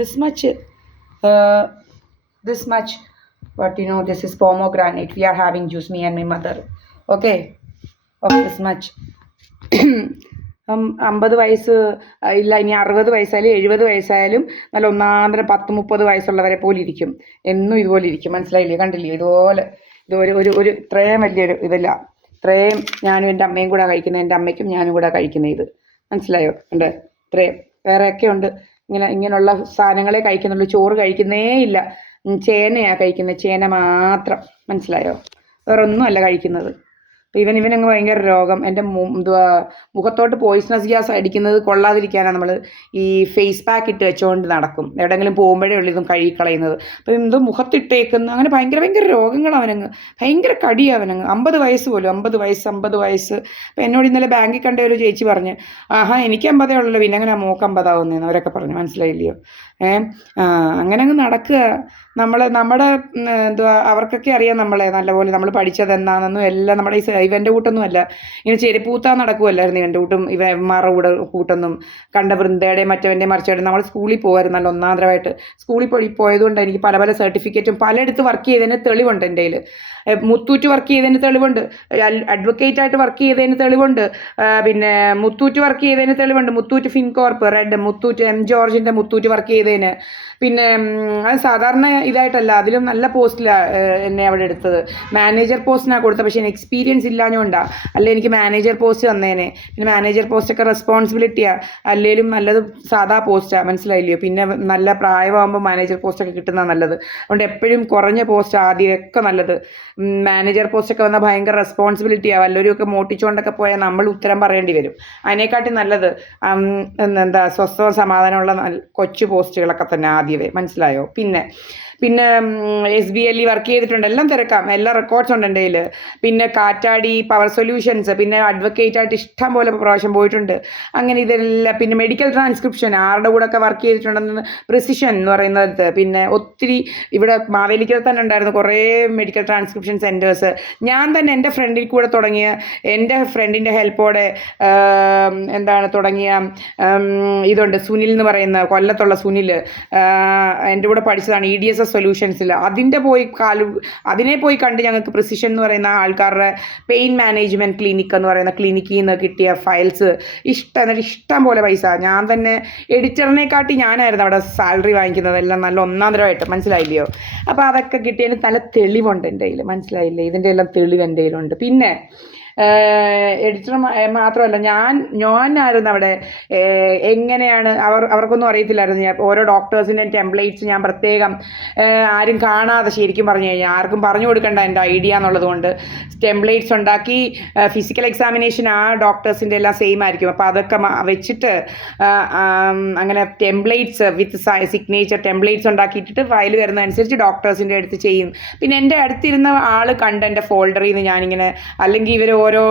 this much, uh, this much. But this is pomegranate. We are having juice, me and my mother. Okay, of this much. 50 വയസ്സ് ഇല്ല, ഇനി 60 വയസ്സായാലും 70 വയസ്സായാലും നല്ല ഒന്നാന്തരം 10-30 വയസ്സുള്ളവരെ പോലെ ഇരിക്കും. എന്നും ഇതുപോലെ ഇരിക്കും. മനസ്സിലായില്ലേ? കണ്ടില്ലേ? ഇതുപോലെ ഇതൊരു ഒരു ഒരു ഇത്രയും വലിയൊരു ഇതില്ല. ഇത്രയും ഞാനും എൻ്റെ അമ്മയും കൂടെ കഴിക്കുന്നത്, എൻ്റെ അമ്മയ്ക്കും ഞാനും കൂടെ കഴിക്കുന്നത് ഇത്. മനസ്സിലായോ? ഉണ്ട് ഇത്രയും. വേറെയൊക്കെ ഉണ്ട്. ഇങ്ങനെയുള്ള സാധനങ്ങളെ കഴിക്കുന്നുള്ളൂ. ചോറ് കഴിക്കുന്നേ ഇല്ല. ചേനയാണ് കഴിക്കുന്നത്, ചേന മാത്രം. മനസ്സിലായോ? വേറെ ഒന്നുമല്ല കഴിക്കുന്നത്. ഇവനങ്ങ് ഭയങ്കര രോഗം. എൻ്റെ എന്തുവാ മുഖത്തോട്ട് പോയിസണസ് ഗ്യാസ് അടിക്കുന്നത് കൊള്ളാതിരിക്കാനാണ് നമ്മൾ ഈ ഫേസ് പാക്ക് ഇട്ട് വെച്ചുകൊണ്ട് നടക്കും. എവിടെയെങ്കിലും പോകുമ്പോഴേ ഉള്ളൂ ഇതും കഴുകിക്കളയുന്നത്. അപ്പം എന്തോ മുഖത്തിട്ടേക്കുന്ന അങ്ങനെ ഭയങ്കര രോഗങ്ങൾ അവനങ്ങ്. ഭയങ്കര കടിയാണ് അവനങ്ങ്. 50 വയസ്സ് പോലും, 50 വയസ്സ്. അപ്പം എന്നോട് ഇന്നലെ ബാങ്കിൽ കണ്ട ഒരു ചേച്ചി പറഞ്ഞ്, ആഹാ എനിക്ക് 50 ഉള്ളല്ലോ, പിന്നെ അങ്ങനെ മോക്ക് 50 ആവുന്നതെന്ന് അവരൊക്കെ പറഞ്ഞു. മനസ്സിലായില്ലയോ? അങ്ങനെ അങ്ങ് നടക്കുക. നമ്മുടെ എന്തുവാ അവർക്കൊക്കെ അറിയാം നമ്മളെ നല്ലപോലെ, നമ്മൾ പഠിച്ചത് എന്താണെന്നും എല്ലാം. നമ്മുടെ ഇവൻ്റെ കൂട്ടൊന്നും അല്ല, ഇങ്ങനെ ചെരുപ്പൂത്താൻ നടക്കുമല്ലായിരുന്നു ഇവൻ്റെ കൂട്ടും ഇവന്മാരുടെ കൂട്ടൊന്നും. കണ്ട വൃന്ദയുടെ മറ്റവൻ്റെ മറിച്ചവൻ്റെ. നമ്മൾ സ്കൂളിൽ പോകുമായിരുന്നു നല്ല ഒന്നാന്തരമായിട്ട്. സ്കൂളിൽ പോയതുകൊണ്ട് എനിക്ക് പല സർട്ടിഫിക്കറ്റും പലയിടത്ത് വർക്ക് ചെയ്തതിന് തെളിവുണ്ട് എൻ്റെ കയ്യിൽ. മുത്തൂറ്റ് വർക്ക് ചെയ്തതിന് തെളിവുണ്ട്, അഡ്വക്കേറ്റായിട്ട് വർക്ക് ചെയ്തതിന് തെളിവുണ്ട്, പിന്നെ മുത്തൂറ്റ് വർക്ക് ചെയ്തതിന് തെളിവുണ്ട്. മുത്തൂറ്റ് ഫിൻകോർപ്പ്, റെഡ് മുത്തൂറ്റ്, എം ജോർജിൻ്റെ മുത്തൂറ്റ് വർക്ക് ചെയ്തതിന്. പിന്നെ അത് സാധാരണ ഇതായിട്ടല്ല, അതിലും നല്ല പോസ്റ്റിലാണ് എന്നെ അവിടെ എടുത്തത്. മാനേജർ പോസ്റ്റിനാണ് കൊടുത്തത്. പക്ഷേ എനിക്ക് എക്സ്പീരിയൻസ് ഇല്ലാഞ്ഞുകൊണ്ടാണ്. അല്ലെ എനിക്ക് മാനേജർ പോസ്റ്റ് തന്നേനെ. പിന്നെ മാനേജർ പോസ്റ്റൊക്കെ റെസ്പോൺസിബിലിറ്റിയാണ്. അല്ലെങ്കിലും നല്ലത് സാധാ പോസ്റ്റാണ്. മനസ്സിലായില്ലയോ? പിന്നെ നല്ല പ്രായമാകുമ്പോൾ മാനേജർ പോസ്റ്റൊക്കെ കിട്ടുന്നതാണ് നല്ലത്. അതുകൊണ്ട് എപ്പോഴും കുറഞ്ഞ പോസ്റ്റ് ആദ്യമൊക്കെ നല്ലത്. മാനേജർ പോസ്റ്റൊക്കെ വന്നാൽ ഭയങ്കര റെസ്പോൺസിബിലിറ്റിയാണ്. വല്ലവരുമൊക്കെ മോട്ടിച്ചുകൊണ്ടൊക്കെ പോയാൽ നമ്മൾ ഉത്തരം പറയേണ്ടി വരും. അതിനെക്കാട്ടി നല്ലത് എന്താ സ്വസ്ഥവും സമാധാനമുള്ള കൊച്ചു പോസ്റ്റുകളൊക്കെ തന്നെ ആദ്യമേ. മനസ്സിലായോ? പിന്നെ SBL വർക്ക് ചെയ്തിട്ടുണ്ട്. എല്ലാം തിരക്കാം, എല്ലാ റെക്കോർഡ്സ് ഉണ്ട് എൻ്റെ കയ്യിൽ. പിന്നെ കാറ്റാടി പവർ സൊല്യൂഷൻസ്, പിന്നെ അഡ്വക്കേറ്റായിട്ട് ഇഷ്ടം പോലെ പ്രാവശ്യം പോയിട്ടുണ്ട്. അങ്ങനെ ഇതെല്ലാം. പിന്നെ മെഡിക്കൽ ട്രാൻസ്ക്രിപ്ഷൻ ആരുടെ കൂടെ ഒക്കെ വർക്ക് ചെയ്തിട്ടുണ്ടെന്ന്, പ്രിസിഷൻ എന്ന് പറയുന്നത്. പിന്നെ ഒത്തിരി ഇവിടെ മാവേലിക്കര തന്നെ ഉണ്ടായിരുന്നു കുറേ മെഡിക്കൽ ട്രാൻസ്ക്രിപ്ഷൻ സെൻറ്റേഴ്സ്. ഞാൻ തന്നെ എൻ്റെ ഫ്രണ്ടിൽ കൂടെ തുടങ്ങിയ, എൻ്റെ ഫ്രണ്ടിൻ്റെ ഹെൽപ്പോടെ തുടങ്ങിയ ഇതുണ്ട്. സുനിൽ എന്ന് പറയുന്ന കൊല്ലത്തുള്ള സുനിൽ എൻ്റെ കൂടെ പഠിച്ചതാണ് EDSS സൊല്യൂഷൻസിൽ. അതിനെ പോയി കണ്ട് ഞങ്ങൾക്ക് പ്രിസിഷൻ എന്ന് പറയുന്ന ആൾക്കാരുടെ പെയിൻ മാനേജ്മെൻറ്റ് ക്ലിനിക്ക് എന്ന് പറയുന്ന ക്ലിനിക്കിൽ നിന്ന് കിട്ടിയ ഫയൽസ് ഇഷ്ടം പോലെ പൈസ. ഞാൻ തന്നെ എഡിറ്ററിനെക്കാട്ടി ഞാനായിരുന്നു അവിടെ സാലറി വാങ്ങിക്കുന്നത്. എല്ലാം നല്ല ഒന്നാന്തരമായിട്ട്. മനസ്സിലായില്ലയോ? അപ്പോൾ അതൊക്കെ കിട്ടിയതിന് നല്ല തെളിവുണ്ട് എൻ്റെ കയ്യിൽ. മനസ്സിലായില്ലേ? ഇതിൻ്റെ എല്ലാം തെളിവ് എൻ്റെ കയ്യിലുണ്ട്. പിന്നെ എഡിറ്റർ മാത്രമല്ല, ഞാനായിരുന്നു അവിടെ. എങ്ങനെയാണ് അവർക്കൊന്നും അറിയത്തില്ലായിരുന്നു. ഞാൻ ഓരോ ഡോക്ടേഴ്സിൻ്റെ ടെംപ്ലേറ്റ്സ് ഞാൻ പ്രത്യേകം ആരും കാണാതെ, ശരിക്കും പറഞ്ഞു കഴിഞ്ഞാൽ ആർക്കും പറഞ്ഞു കൊടുക്കേണ്ട എൻ്റെ ഐഡിയ എന്നുള്ളത് കൊണ്ട് ടെംപ്ലേറ്റ്സ് ഉണ്ടാക്കി. ഫിസിക്കൽ എക്സാമിനേഷൻ ആ ഡോക്ടേഴ്സിൻ്റെ എല്ലാം സെയിം ആയിരിക്കും. അപ്പോൾ അതൊക്കെ വെച്ചിട്ട് അങ്ങനെ ടെംപ്ലേറ്റ്സ് വിത്ത് സിഗ്നേച്ചർ ടെംപ്ലേറ്റ്സ് ഉണ്ടാക്കിയിട്ടിട്ട് ഫയൽ വരുന്നതനുസരിച്ച് ഡോക്ടേഴ്സിൻ്റെ അടുത്ത് ചെയ്യും. പിന്നെ എൻ്റെ അടുത്തിരുന്ന ആൾ കണ്ട് എൻ്റെ ഫോൾഡറിൽ നിന്ന് ഞാനിങ്ങനെ, അല്ലെങ്കിൽ ഇവർ ഓരോ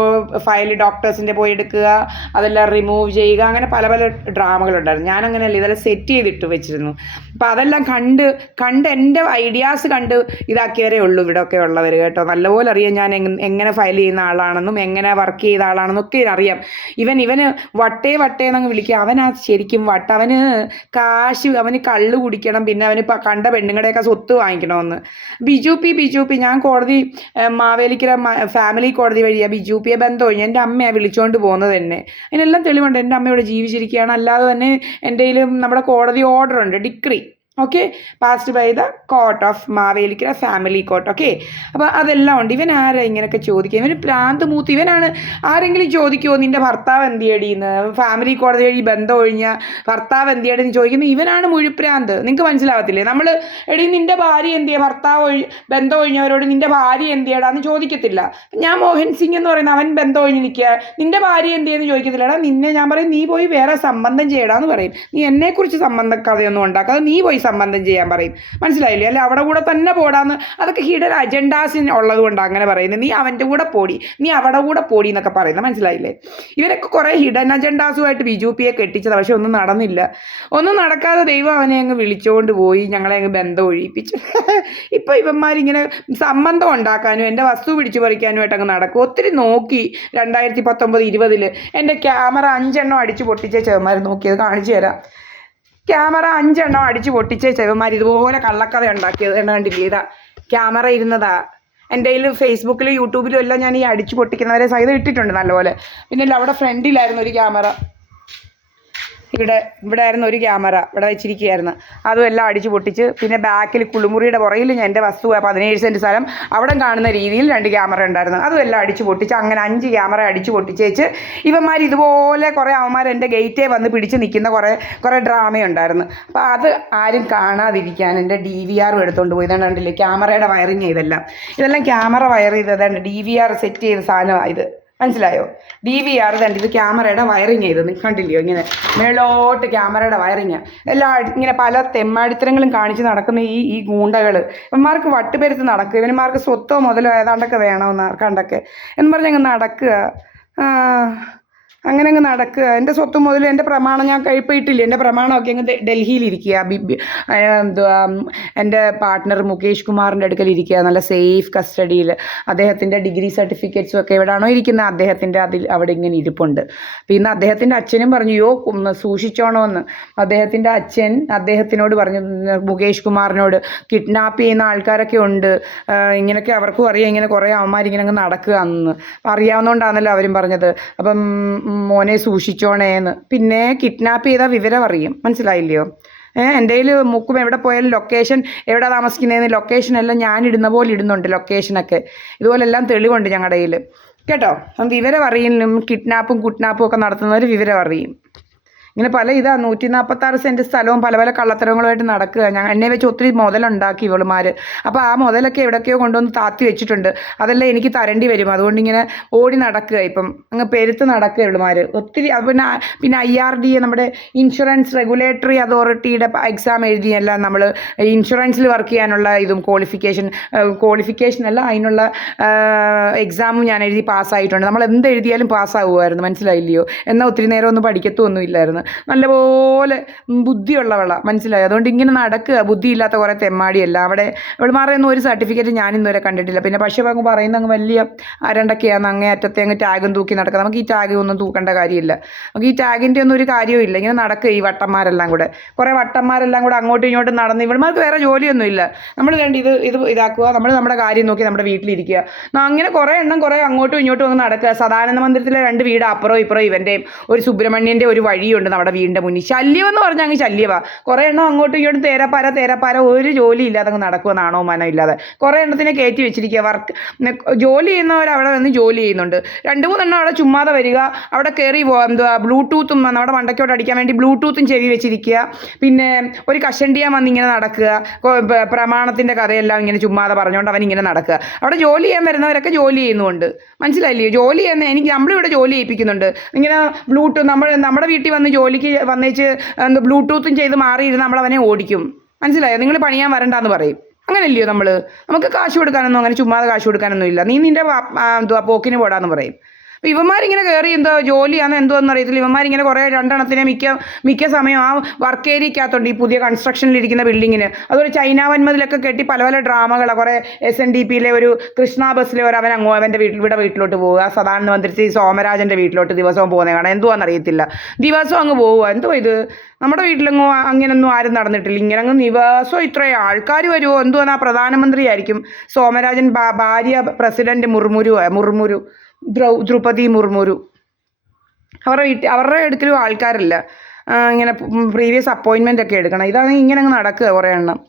ഫയൽ ഡോക്ടേഴ്സിൻ്റെ പോയി എടുക്കുക, അതെല്ലാം റിമൂവ് ചെയ്യുക, അങ്ങനെ പല ഡ്രാമകളുണ്ടായിരുന്നു. ഞാനങ്ങനെയല്ല, ഇതെല്ലാം സെറ്റ് ചെയ്തിട്ട് വെച്ചിരുന്നു. അപ്പോൾ അതെല്ലാം കണ്ട് എൻ്റെ ഐഡിയാസ് കണ്ട് ഇതാക്കിയവരേ ഉള്ളൂ ഇവിടെയൊക്കെ ഉള്ളവർ കേട്ടോ. നല്ലപോലെ അറിയാം ഞാൻ എങ്ങനെ ഫയൽ ചെയ്യുന്ന ആളാണെന്നും എങ്ങനെ വർക്ക് ചെയ്ത ആളാണെന്നും ഒക്കെ അറിയാം. ഇവന് വട്ടേ എന്നങ്ങ് വിളിക്കുക. അവനാ ശരിക്കും വട്ട. അവന് കാശ്, അവന് കള്ള് കുടിക്കണം, പിന്നെ അവന് കണ്ട പെണ്ണുങ്ങളുടെയൊക്കെ സ്വത്ത് വാങ്ങിക്കണമെന്ന്. ബിജു പി ഞാൻ കോടതി, മാവേലിക്കര ഫാമിലി കോടതി വഴിയാണ് ബിജു പിയെ ബന്ധം ഒഴിഞ്ഞ് എൻ്റെ അമ്മയാണ് വിളിച്ചുകൊണ്ട് പോകുന്നത് തന്നെ. അതിനെല്ലാം തെളിവുണ്ട്. എൻ്റെ അമ്മ ഇവിടെ ജീവിച്ചിരിക്കുകയാണ്. അല്ലാതെ തന്നെ എൻ്റെ കയ്യിൽ നമ്മുടെ കോടതി ഓർഡർ ഉണ്ട്, decree. Okay, passed by the court of Mavelikkara family court. Okay, അപ്പോൾ അതെല്ലാം ഉണ്ട്. ഇവൻ ആരാ ഇങ്ങനെയൊക്കെ ചോദിക്കുക? ഇവന് പ്രാന്ത് മൂത്ത്. ഇവനാണ്. ആരെങ്കിലും ചോദിക്കുമോ നിൻ്റെ ഭർത്താവ് എന്തിയടിയെന്ന്? ഫാമിലി കോടതി വഴി ബന്ധം ഒഴിഞ്ഞ ഭർത്താവ് എന്തിയടിയെന്ന് ചോദിക്കുന്നത് ഇവനാണ്. മുഴുപ്രാന്ത്. നിങ്ങൾക്ക് മനസ്സിലാവത്തില്ലേ? നമ്മൾ എടി നിൻ്റെ ഭാര്യ എന്തിയ, ഭർത്താവ് ബന്ധം ഒഴിഞ്ഞവരോട് നിൻ്റെ ഭാര്യ എന്തിയടാന്ന് ചോദിക്കത്തില്ല. ഞാൻ മോഹൻ സിംഗ് എന്ന് പറയുന്ന അവൻ ബന്ധം ഒഴിഞ്ഞ് നിൽക്കുക, നിൻ്റെ ഭാര്യ എന്തിയെന്ന് ചോദിക്കത്തില്ല. നിന്നെ ഞാൻ പറയും നീ പോയി വേറെ സംബന്ധം ചെയ്യടാന്ന് പറയും. നീ എന്നെക്കുറിച്ച് സംബന്ധ കഥയൊന്നും ഉണ്ടാക്കാതെ നീ പോയി സംബന്ധം ചെയ്യാൻ പറയും. മനസ്സിലായില്ലേ? അല്ല അവിടെ കൂടെ തന്നെ പോടാന്ന്. അതൊക്കെ ഹിഡൻ അജണ്ടാസിന് ഉള്ളത് കൊണ്ടാണ് അങ്ങനെ പറയുന്നത്. നീ അവൻ്റെ കൂടെ പോടി, നീ അവിടെ കൂടെ പോടി എന്നൊക്കെ പറയുന്നത്. മനസ്സിലായില്ലേ? ഇവരൊക്കെ കുറേ ഹിഡൻ അജണ്ടാസുമായിട്ട് ബിജു പിയെ കെട്ടിച്ചത്. പക്ഷെ ഒന്നും നടന്നില്ല. ഒന്നും നടക്കാതെ ദൈവം അവനെ അങ്ങ് വിളിച്ചുകൊണ്ട് പോയി, ഞങ്ങളെ അങ്ങ് ബന്ധം ഒഴിപ്പിച്ചു. ഇപ്പോൾ ഇവന്മാരിങ്ങനെ സംബന്ധം ഉണ്ടാക്കാനും എൻ്റെ വസ്തു പിടിച്ചു പറിക്കാനുമായിട്ട് അങ്ങ് നടക്കും. ഒത്തിരി നോക്കി. 2019-20 എൻ്റെ ക്യാമറ 5 എണ്ണം അടിച്ചു പൊട്ടിച്ച ചെറുമാർ നോക്കിയത് കാണിച്ചു തരാം. ക്യാമറ 5 എണ്ണം അടിച്ച് പൊട്ടിച്ചേ ചെവന്മാർ ഇതുപോലെ കള്ളക്കഥ ഉണ്ടാക്കിയത് കണ്ടില്ലേ? ഇതാ ക്യാമറ ഇരുന്നതാ. എൻ്റെ കയ്യിൽ ഫേസ്ബുക്കിലും യൂട്യൂബിലും എല്ലാം ഞാൻ ഈ അടിച്ച് പൊട്ടിക്കുന്നവരെ സഹിതം ഇട്ടിട്ടുണ്ട് നല്ലപോലെ. പിന്നെ അവിടെ ഫ്രണ്ടിലായിരുന്നു ഒരു ക്യാമറ, ഇവിടെ ആയിരുന്നു ഒരു ക്യാമറ, ഇവിടെ വെച്ചിരിക്കുകയായിരുന്നു. അതും എല്ലാം അടിച്ച് പൊട്ടിച്ച്, പിന്നെ ബാക്കിൽ കുളിമുറിയുടെ പുറകിൽ എൻ്റെ വസ്തു 17 സെൻറ്റ് സ്ഥലം അവിടെ കാണുന്ന രീതിയിൽ 2 ക്യാമറ ഉണ്ടായിരുന്നു. അതും എല്ലാം അടിച്ച് പൊട്ടിച്ച്, അങ്ങനെ 5 ക്യാമറ അടിച്ച് പൊട്ടിച്ചേച്ച് ഇവന്മാർ ഇതുപോലെ കുറേ അവന്മാർ എൻ്റെ ഗേറ്റേ വന്ന് പിടിച്ച് നിൽക്കുന്ന കുറേ ഡ്രാമയുണ്ടായിരുന്നു. അപ്പോൾ അത് ആരും കാണാതിരിക്കാൻ എൻ്റെ DVR എടുത്തുകൊണ്ട് പോയി. ഇതാണ് കണ്ടില്ലേ ക്യാമറയുടെ വയറിങ്. ഇതെല്ലാം ക്യാമറ വയർ ചെയ്തതാണ്, DVR സെറ്റ് ചെയ്ത സാധനമാണ് ഇത്. മനസ്സിലായോ? DVR തന്നെ ഇത് ക്യാമറയുടെ വയറിങ് ചെയ്ത് കണ്ടില്ലയോ? ഇങ്ങനെ മേളോട്ട് ക്യാമറയുടെ വയറിങ് എല്ലാം ഇങ്ങനെ പല തെമ്മാടിത്തരങ്ങളും കാണിച്ച് നടക്കുന്ന ഈ ഗൂണ്ടകൾ ഇവന്മാർക്ക് വട്ടുപെരുത്ത് നടക്കുക. ഇവന്മാർക്ക് സ്വത്തോ മുതലോ ഏതാണ്ടൊക്കെ വേണമെന്ന് ആർക്കാണ്ടൊക്കെ എന്ന് പറഞ്ഞങ്ങ് നടക്കുക. അങ്ങനെ അങ്ങ് നടക്കുക. എൻ്റെ സ്വത്ത് മുതൽ എൻ്റെ പ്രമാണം ഞാൻ കഴിപ്പിട്ടില്ല. എൻ്റെ പ്രമാണമൊക്കെ അങ്ങ് ഡൽഹിയിലിരിക്കുക. എന്തുവാ എൻ്റെ പാർട്ട്ണർ മുകേഷ് കുമാറിൻ്റെ അടുക്കലിരിക്കുക, നല്ല സേഫ് കസ്റ്റഡിയിൽ. അദ്ദേഹത്തിൻ്റെ ഡിഗ്രി സർട്ടിഫിക്കറ്റ്സും ഒക്കെ എവിടെയാണോ ഇരിക്കുന്നത് അദ്ദേഹത്തിൻ്റെ അവിടെ ഇങ്ങനെ ഇരിപ്പുണ്ട്. പിന്നെ അദ്ദേഹത്തിൻ്റെ അച്ഛനും പറഞ്ഞു, സൂക്ഷിച്ചോണമെന്ന്. അദ്ദേഹത്തിൻ്റെ അച്ഛൻ അദ്ദേഹത്തിനോട് പറഞ്ഞു, മുകേഷ് കുമാറിനോട്, കിഡ്നാപ്പ് ചെയ്യുന്ന ആൾക്കാരൊക്കെ ഉണ്ട്, ഇങ്ങനെയൊക്കെ അവർക്കും അറിയാം, ഇങ്ങനെ കുറേ അവന്മാരിങ്ങനെ അങ്ങ് നടക്കുക എന്ന് അറിയാവുന്നതുകൊണ്ടാണല്ലോ അവരും പറഞ്ഞത്. അപ്പം മോനെ സൂക്ഷിച്ചോണേന്ന്. പിന്നെ കിഡ്നാപ്പ് ചെയ്താൽ വിവരം അറിയും, മനസ്സിലായില്ലയോ? എൻ്റെ കയ്യിൽ മുക്കും എവിടെ പോയാലും ലൊക്കേഷൻ, എവിടെ താമസിക്കുന്നതെന്ന് ലൊക്കേഷനെല്ലാം ഞാൻ ഇടുന്ന പോലെ ഇടുന്നുണ്ട്. ലൊക്കേഷനൊക്കെ ഇതുപോലെല്ലാം തെളിവുണ്ട് ഞങ്ങളുടെ കയ്യിൽ കേട്ടോ. അപ്പം വിവരം അറിയും. കിഡ്നാപ്പും ഒക്കെ നടത്തുന്നവർ വിവരം അറിയും. ഇങ്ങനെ പല 146 സെൻറ്റ് സ്ഥലവും പല കള്ളത്തരങ്ങളുമായിട്ട് നടക്കുക. എന്നെ വെച്ച് ഒത്തിരി മുതലുണ്ടാക്കി ഇവളുമാർ. അപ്പോൾ ആ മുതലൊക്കെ എവിടെയൊക്കെയോ കൊണ്ടുവന്ന് താത്തി വെച്ചിട്ടുണ്ട്. അതെല്ലാം എനിക്ക് തരേണ്ടി വരും. അതുകൊണ്ട് ഇങ്ങനെ ഓടി നടക്കുക, ഇപ്പം അങ്ങ് പെരുത്ത് നടക്കുക ഇവളുമാർ ഒത്തിരി. പിന്നെ IRDA നമ്മുടെ ഇൻഷുറൻസ് റെഗുലേറ്ററി അതോറിറ്റിയുടെ എക്സാം എഴുതിയെല്ലാം നമ്മൾ ഇൻഷുറൻസിൽ വർക്ക് ചെയ്യാനുള്ള ഇതും ക്വാളിഫിക്കേഷനല്ല, അതിനുള്ള എക്സാമും ഞാൻ എഴുതി പാസ്സായിട്ടുണ്ട്. നമ്മൾ എന്ത് എഴുതിയാലും പാസ്സാകുമായിരുന്നു, മനസ്സിലായില്ലയോ? എന്നാൽ ഒത്തിരി നേരം ഒന്നും പഠിക്കത്തൊന്നും ഇല്ലായിരുന്നു. നല്ലപോലെ ബുദ്ധിയുള്ളവളാണ്, മനസ്സിലായി? അതുകൊണ്ട് ഇങ്ങനെ നടക്കുക. ബുദ്ധിയില്ലാത്ത കുറേ തെമ്മാടിയല്ല അവിടെ. ഇവളുമാരെയൊന്നും ഒരു സർട്ടിഫിക്കറ്റ് ഞാൻ ഇന്നുവരെ കണ്ടിട്ടില്ല. പിന്നെ പക്ഷേ അങ്ങ് പറയുന്ന അങ്ങ് വലിയ അരണ്ടൊക്കെയാണ്, അങ്ങേ അറ്റത്തെ അങ്ങ് ടാഗും തൂക്കി നടക്കുക. നമുക്ക് ഈ ടാഗ് ഒന്നും തൂക്കേണ്ട കാര്യമില്ല. നമുക്ക് ഈ ടാഗിൻ്റെ ഒന്നും ഒരു കാര്യവും ഇല്ല. ഇങ്ങനെ നടക്കുക ഈ വട്ടന്മാരെല്ലാം കൂടെ, കുറേ വട്ടന്മാരെല്ലാം കൂടെ അങ്ങോട്ടും ഇങ്ങോട്ടും നടന്ന്. ഇവളുമാർക്ക് വേറെ ജോലിയൊന്നും ഇല്ല. നമ്മൾ വേണ്ടി ഇത് ഇതാക്കുക, നമ്മൾ നമ്മുടെ കാര്യം നോക്കി നമ്മുടെ വീട്ടിലിരിക്കുക. അങ്ങനെ കുറേ അങ്ങോട്ടും ഇങ്ങോട്ടും അങ്ങ് നടക്കുക. സദാനന്ദ മന്ദിരത്തിലെ 2 വീട് അപ്പുറവും ഇപ്പുറവും ഇവൻ്റെയും ഒരു സുബ്രഹ്മണ്യൻ്റെ ഒരു വഴിയുണ്ട് നമ്മുടെ വീടിൻ്റെ മുന്നിൽ. ശല്യമെന്ന് പറഞ്ഞാൽ അങ്ങ് ശല്യമാണ്. കുറേ എണ്ണം അങ്ങോട്ടും ഇങ്ങോട്ടും തേരാപ്പാര ഒരു ജോലി ഇല്ലാതെ അങ്ങ് നടക്കുക, നാണോ മാനോ ഇല്ലാതെ. കുറേ എണ്ണത്തിനെ കയറ്റി വെച്ചിരിക്കുക. ജോലി ചെയ്യുന്നവർ അവിടെ വന്ന് ജോലി ചെയ്യുന്നുണ്ട്. 2-3 എണ്ണം അവിടെ ചുമ്മാതെ വരിക, അവിടെ കയറി ബ്ലൂടൂത്തും നമ്മുടെ മണ്ടയ്ക്കോട്ട് അടിക്കാൻ വേണ്ടി ബ്ലൂടൂത്തും ചെവി വെച്ചിരിക്കുക. പിന്നെ ഒരു കഷണ്ടിയാൻ വന്ന് ഇങ്ങനെ നടക്കുക, പ്രമാണത്തിൻ്റെ കഥയെല്ലാം ഇങ്ങനെ ചുമ്മാതെ പറഞ്ഞുകൊണ്ട് അവൻ ഇങ്ങനെ നടക്കുക. അവിടെ ജോലി ചെയ്യാൻ വരുന്നവരൊക്കെ ജോലി ചെയ്യുന്നുണ്ട്, മനസ്സിലായില്ലയോ? ജോലി ചെയ്യുന്ന നമ്മളിവിടെ ജോലി ചെയ്യിപ്പിക്കുന്നുണ്ട്. ഇങ്ങനെ നമ്മുടെ വീട്ടിൽ വന്ന് ജോലിക്ക് വന്നേച്ച് ബ്ലൂടൂത്തും ചെയ്ത് മാറിയിരുന്ന് നമ്മളവനെ ഓടിക്കും, മനസ്സിലായോ? നിങ്ങൾ പണിയാൻ വരണ്ടെന്ന് പറയും. അങ്ങനെയല്ലയോ? നമുക്ക് കാശ് കൊടുക്കാനൊന്നും, അങ്ങനെ ചുമ്മാതെ കാശ് കൊടുക്കാനൊന്നും ഇല്ല. നീ നിൻ്റെ പോക്കിന് പോടാന്ന് പറയും. അപ്പോൾ ഇവന്മാരിങ്ങനെ കയറി ജോലിയാണെന്ന് എന്തോന്നും അറിയത്തില്ല. ഇവന്മാരിങ്ങനെ കുറേ 2 എണ്ണത്തിനെ മിക്ക സമയം ആ വർക്ക് ഏരിയക്കകത്തുണ്ട്, ഈ പുതിയ കൺസ്ട്രക്ഷനിലിരിക്കുന്ന ബിൽഡിങ്ങിന്. അതുപോലെ ചൈന വന്മതിലൊക്കെ കെട്ടി പല ഡ്രാമകളാണ്. കുറേ SNDPയിലെ ഒരു കൃഷ്ണ ബസ്സിലെ അവൻ അവൻ്റെ വീട്ടിലോട്ട് പോവുക. സദാനന്ദ മന്ദിരത്തിൽ സോമരാജൻ്റെ വീട്ടിലോട്ട് ദിവസവും പോകുന്നത് കാണാം. എന്തുവാണെന്നറിയത്തില്ല, ദിവസവും അങ്ങ് പോവുക. എന്തോ ഇത് നമ്മുടെ വീട്ടിലെങ്ങോ അങ്ങനെയൊന്നും ആരും നടന്നിട്ടില്ല. ഇങ്ങനെ അങ്ങ് ദിവസവും ഇത്രയും ആൾക്കാർ വരുമോ? എന്തുവാണ്? ആ പ്രധാനമന്ത്രി ആയിരിക്കും. സോമരാജൻ ഭാര്യ പ്രസിഡന്റ് മുർമുരു ദ്രൗപദി മുർമുരു. അവരുടെ അടുക്കലും ആൾക്കാരില്ല. ഇങ്ങനെ പ്രീവിയസ് അപ്പോയിൻമെൻ്റ് ഒക്കെ എടുക്കണം. ഇതാണ് ഇങ്ങനെ അങ്ങ് നടക്കുക കുറേ എണ്ണം.